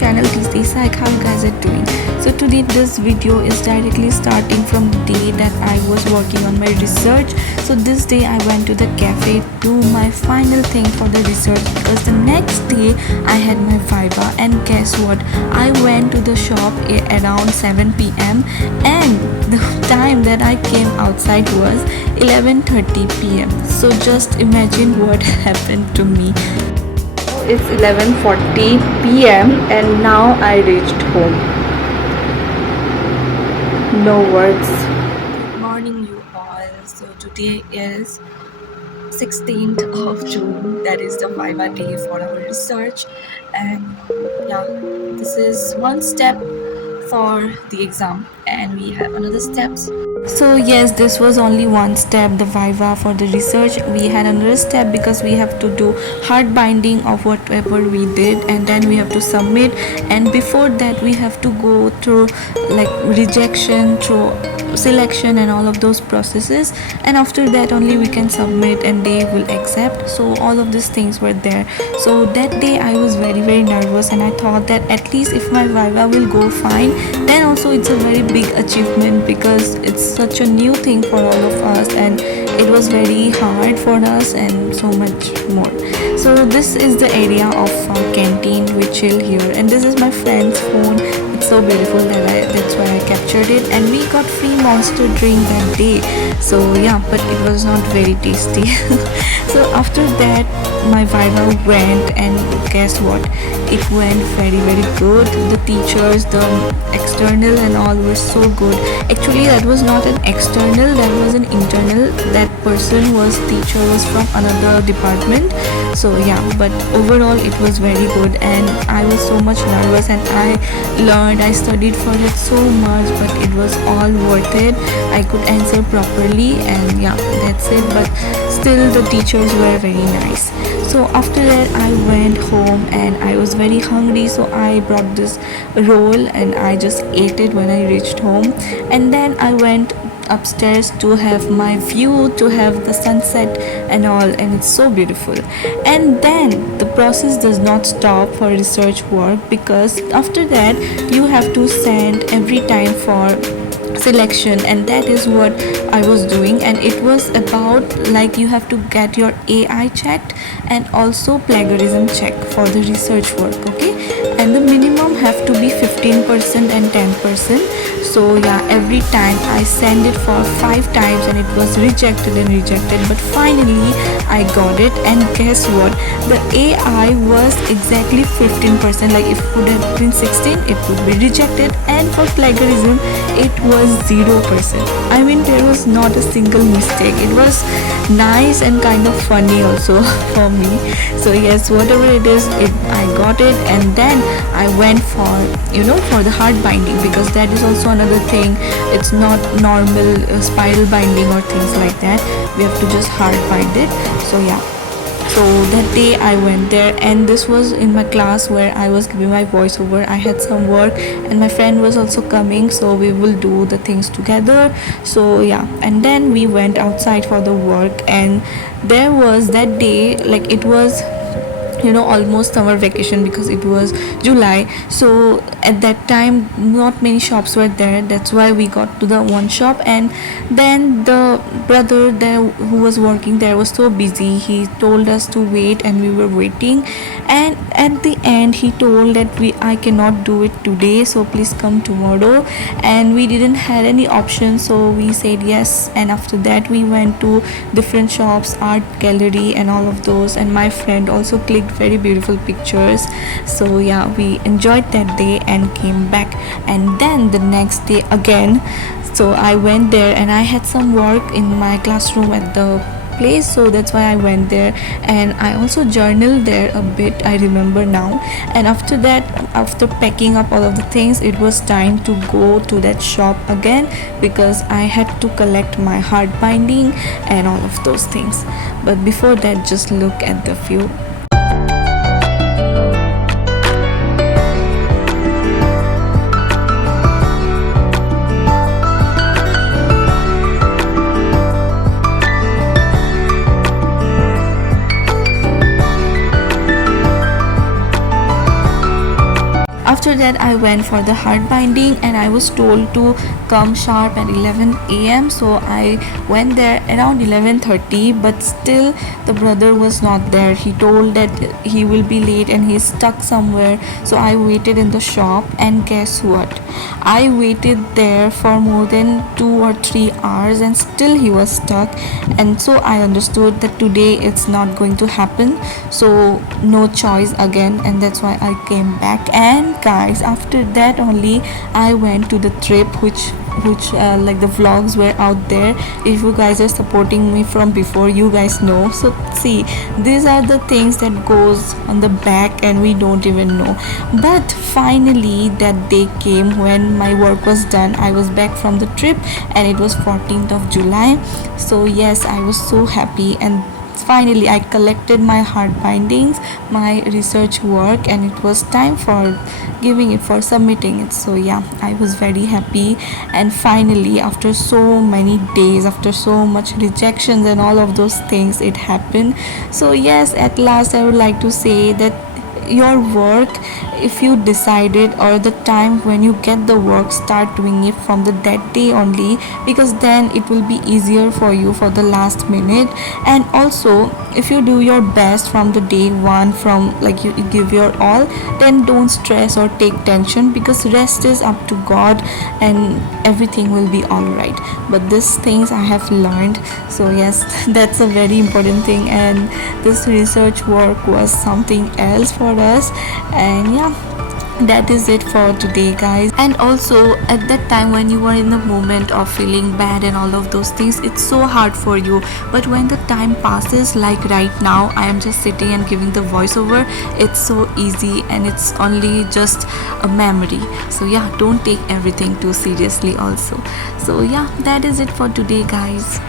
channel Tuesday Psych. How you guys are doing? So today this video is directly starting from the day that I was working on my research. So this day I went to the cafe to do my final thing for the research because the next day I had my viva, and guess what? I went to the shop around 7 p.m. and the time that I came outside was 11:30 p.m. So just imagine what happened to me. It's 11:40 p.m. and now I reached home. No words. Good morning, you all. So today is 16th of June. That is the Viva day for our research, and yeah, this is one step for the exam, and we have another steps. So yes, this was only one step, the viva for the research. We had another step because we have to do hard binding of whatever we did, and then we have to submit, and before that we have to go through like rejection, through selection and all of those processes, and after that only we can submit and they will accept. So all of these things were there. So that day I was very nervous, and I thought that at least if my viva will go fine, then also it's a very big achievement because it's such a new thing for all of us, and it was very hard for us and so much more. So this is the area of canteen. We chill here, and this is my friend's phone. It's so beautiful that's why I captured it, and we got free monster drink that day. So yeah, but it was not very tasty. So after that my viva went, and guess what, it went very good. The teachers, the external and all were so good. Actually that was not an external, that was an internal. That person was teacher was from another department. So yeah, but overall it was very good, and I was so much nervous, and I studied for it so much, but it was all worth it. I could answer properly, and yeah, that's it. But still the teachers were very nice. So after that I went home, and I was very hungry, so I brought this roll and I just ate it when I reached home. And then I went upstairs to have my view, to have the sunset and all, and it's so beautiful. And then the process does not stop for research work, because after that you have to send every time for selection, and that is what I was doing. And it was about like you have to get your AI checked and also plagiarism check for the research work, okay? And the minimum have to be 15% and 10%. So yeah, every time I send it for 5 times and it was rejected, but finally I got it. And guess what, the AI was exactly 15%. Like if it would have been 16, it would be rejected, and for plagiarism it was 0%. I mean, there was not a single mistake. It was nice and kind of funny also for me. So yes, whatever it is, I got it. And then I went for for the hard binding, because that is also another thing. It's not normal spiral binding or things like that. We have to just hard bind it. So yeah, so that day I went there, and this was in my class where I was giving my voiceover. I had some work, and my friend was also coming, so we will do the things together. So yeah, and then we went outside for the work, and there was that day, like it was almost summer vacation because it was July. So at that time not many shops were there. That's why we got to the one shop, and then the brother there who was working there was so busy. He told us to wait, and we were waiting, and at the end he told that I cannot do it today, so please come tomorrow. And we didn't have any option, so we said yes. And after that we went to different shops, art gallery and all of those, and my friend also clicked very beautiful pictures. So yeah, we enjoyed that day and came back. And then the next day again, so I went there, and I had some work in my classroom at the place, so that's why I went there. And I also journaled there a bit, I remember now. And after that, after packing up all of the things, it was time to go to that shop again, because I had to collect my hard binding and all of those things. But before that, just look at the view. After that I went for the heart binding, and I was told to come sharp at 11 a.m. So I went there around 11:30, but still the brother was not there. He told that he will be late and he's stuck somewhere. So I waited in the shop, and guess what? I waited there for more than 2 or 3 hours, and still he was stuck. And so I understood that today it's not going to happen. So no choice again, and that's why I came back. And guys, after that only I went to the trip, which like the vlogs were out there. If you guys are supporting me from before, you guys know. So see, these are the things that goes on the back and we don't even know. But finally that day came when my work was done. I was back from the trip, and it was 14th of July. So yes, I was so happy, and finally I collected my heart bindings, my research work, and it was time for giving it, for submitting it. So yeah, I was very happy. And finally, after so many days, after so much rejections and all of those things, it happened. So yes, at last I would like to say that your work, if you decided, or the time when you get the work, start doing it from the that day only, because then it will be easier for you for the last minute. And also, if you do your best from the day one, from like you give your all, then don't stress or take tension, because rest is up to God, and everything will be all right. But these things I have learned. So yes, that's a very important thing, and this research work was something else for us. And yeah, that is it for today, guys. And also, at that time when you are in the moment of feeling bad and all of those things, it's so hard for you. But when the time passes, like right now I am just sitting and giving the voiceover, it's so easy, and it's only just a memory. So yeah, don't take everything too seriously also. So yeah, that is it for today, guys.